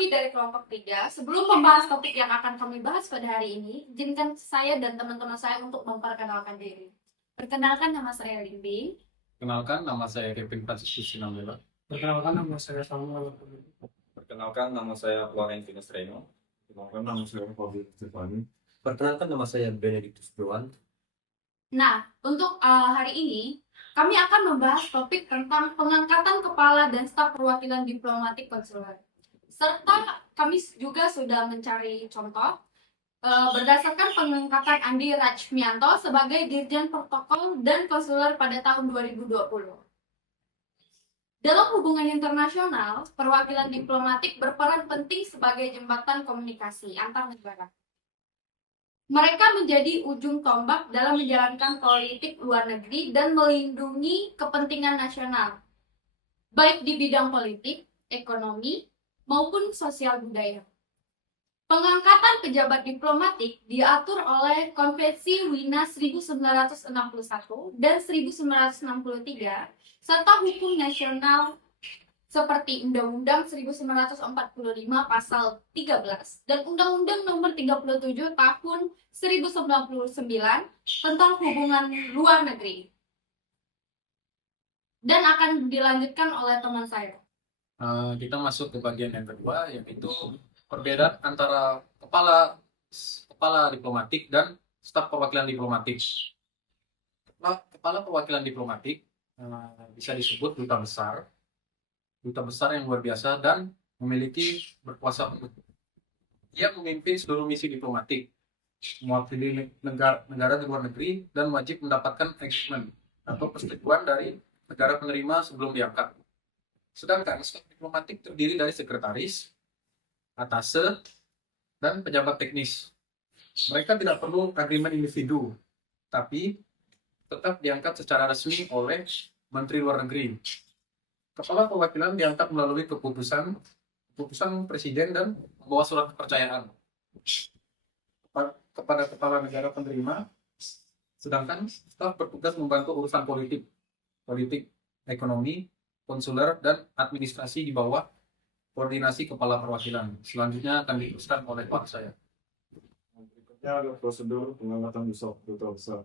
kami dari kelompok 3. Sebelum membahas topik yang akan kami bahas pada hari ini, izinkan saya dan teman-teman saya untuk memperkenalkan diri. Perkenalkan, nama saya Limbing. Kenalkan, nama saya Kevin Franciscus Sinambela. Perkenalkan, nama saya Samuel. Perkenalkan, nama saya Florentius Reno. Perkenalkan, nama saya Fabio Stefani. Perkenalkan, nama saya Benedictus Dewan. Nah, untuk hari ini, kami akan membahas topik tentang pengangkatan kepala dan staf perwakilan diplomatik konsuler. Serta kami juga sudah mencari contoh berdasarkan pengangkatan Andi Rachmianto sebagai Dirjen Protokol dan Konsuler pada tahun 2020. Dalam hubungan internasional, perwakilan diplomatik berperan penting sebagai jembatan komunikasi antar negara. Mereka menjadi ujung tombak dalam menjalankan politik luar negeri dan melindungi kepentingan nasional, baik di bidang politik, ekonomi, maupun sosial budaya. Pengangkatan pejabat diplomatik diatur oleh Konvensi Wina 1961 dan 1963, serta hukum nasional seperti Undang-Undang 1945 pasal 13 dan Undang-Undang nomor 37 tahun 1999 tentang hubungan luar negeri. Dan akan dilanjutkan oleh teman saya. Kita masuk ke bagian yang kedua, yaitu perbedaan antara kepala diplomatik dan staf perwakilan diplomatik. Kepala perwakilan diplomatik bisa disebut duta besar yang luar biasa dan memiliki berkuasa penuh. Ia memimpin seluruh misi diplomatik, mewakili negara di luar negeri, dan wajib mendapatkan engagement atau persetujuan dari negara penerima sebelum diangkat. Sedangkan staf diplomatik terdiri dari sekretaris, atase, dan pejabat teknis. Mereka tidak perlu agreement individu, tapi tetap diangkat secara resmi oleh Menteri Luar Negeri. Kepala perwakilan diangkat melalui keputusan presiden dan membawa surat kepercayaan kepada kepala negara penerima, sedangkan staf bertugas membantu urusan politik, ekonomi, konsuler, dan administrasi di bawah koordinasi kepala perwakilan. Selanjutnya akan diteruskan oleh Pak saya. Berikutnya ada prosedur pengangkatan duta besar.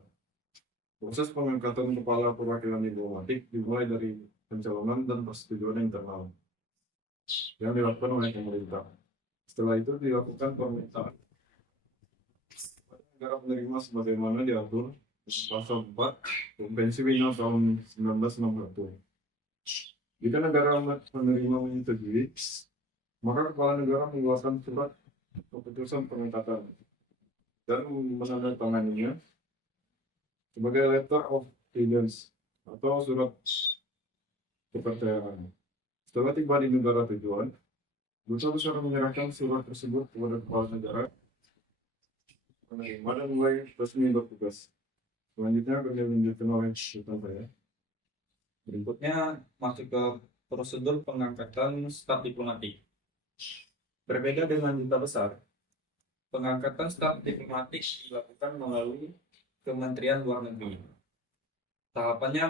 Proses pengangkatan kepala perwakilan diplomatik dimulai dari pencalonan dan persetujuan internal yang dilakukan oleh pemerintah. Setelah itu dilakukan permintaan negara penerima sebagaimana diatur pasal 4 Konvensi Wina tahun 1961. Jika negara penerima menyetujui, maka kepala negara mengeluarkan surat keputusan pengangkatan dan menandatanganinya sebagai letter of credence atau surat kepercayaan. Setelah tiba di negara tujuan, duta besar menyerahkan surat tersebut kepada kepala negara penerima dan mulai resmi bertugas. Selanjutnya akan dilanjutkan oleh rekan saya. Berikutnya masuk ke prosedur pengangkatan staf diplomatik. Berbeda dengan duta besar, pengangkatan staf diplomatik dilakukan melalui Kementerian Luar Negeri. Tahapannya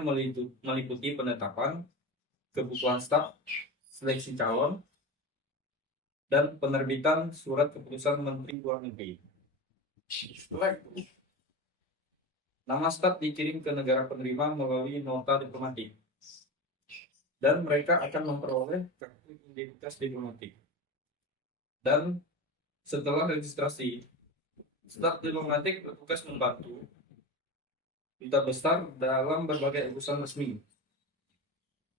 meliputi penetapan, kebutuhan staf, seleksi calon, dan penerbitan surat keputusan Menteri Luar Negeri. Setelah itu, nama staf dikirim ke negara penerima melalui nota diplomatik, dan mereka akan memperoleh kartu identitas diplomatik. Dan setelah registrasi, staf diplomatik bertugas membantu duta besar dalam berbagai urusan resmi,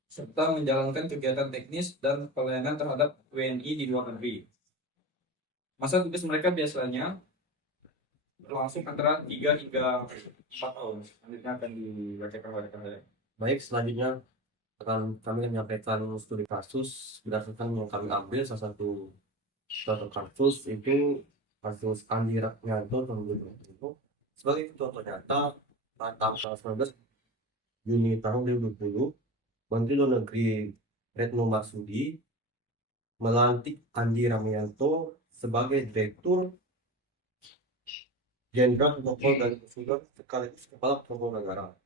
serta menjalankan kegiatan teknis dan pelayanan terhadap WNI di luar negeri. Masa tugas mereka biasanya berlangsung antara 3 hingga 4 tahun. Selanjutnya akan dibacakan oleh saya. Baik, selanjutnya akan kami menyampaikan studi kasus berdasarkan yang kami ambil. Salah satu contoh kasus itu kasus Andi Rachmianto tahun 2020. Sebagai contoh nyata, pada tanggal 19 Juni tahun 2020, Menteri Luar Negeri Retno Marsudi melantik Andi Rachmianto sebagai Direktur Jenderal Protokol dan Konsuler sekaligus Kepala Protokol Negara.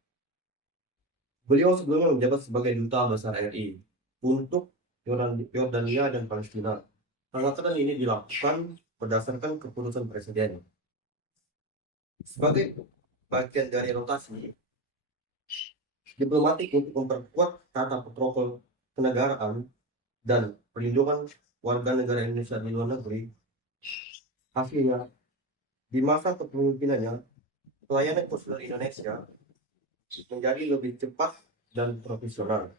Beliau sebelumnya menjabat sebagai Duta Besar RI untuk Yordania dan Palestina. Pengangkatan ini dilakukan berdasarkan keputusan presiden. Sebagai bagian dari rotasi diplomatik untuk memperkuat tata protokol kenegaraan dan perlindungan warga negara Indonesia di luar negeri, hasilnya di masa kepemimpinannya pelayanan konsuler Indonesia menjadi lebih cepat dan profesional,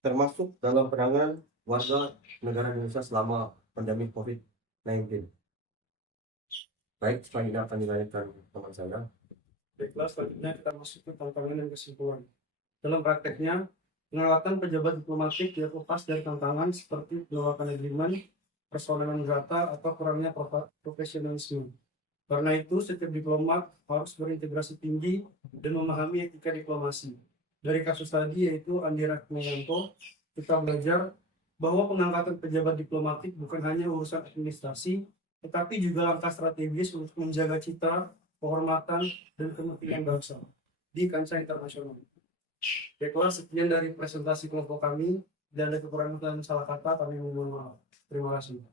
termasuk dalam penanganan warga negara Indonesia selama pandemi COVID-19. Baik, selanjutnya akan dilanjutkan teman saya. Baiklah, selanjutnya kita masuk ke tantangan dan kesimpulan. Dalam prakteknya, pengangkatan pejabat diplomatik tidak lepas dari tantangan seperti penolakan agreement, persoalan data, atau kurangnya profesionalisme. Karena itu, setiap diplomat harus berintegrasi tinggi dan memahami etika diplomasi. Dari kasus tadi, yaitu Andi Ratmayanto, kita belajar bahwa pengangkatan pejabat diplomatik bukan hanya urusan administrasi, tetapi juga langkah strategis untuk menjaga citra, kehormatan, dan kepentingan bangsa di kancah internasional. Baiklah, sekian dari presentasi kelompok kami. Dan ada kekurangan dan salah kata, kami mohon maaf. Terima kasih.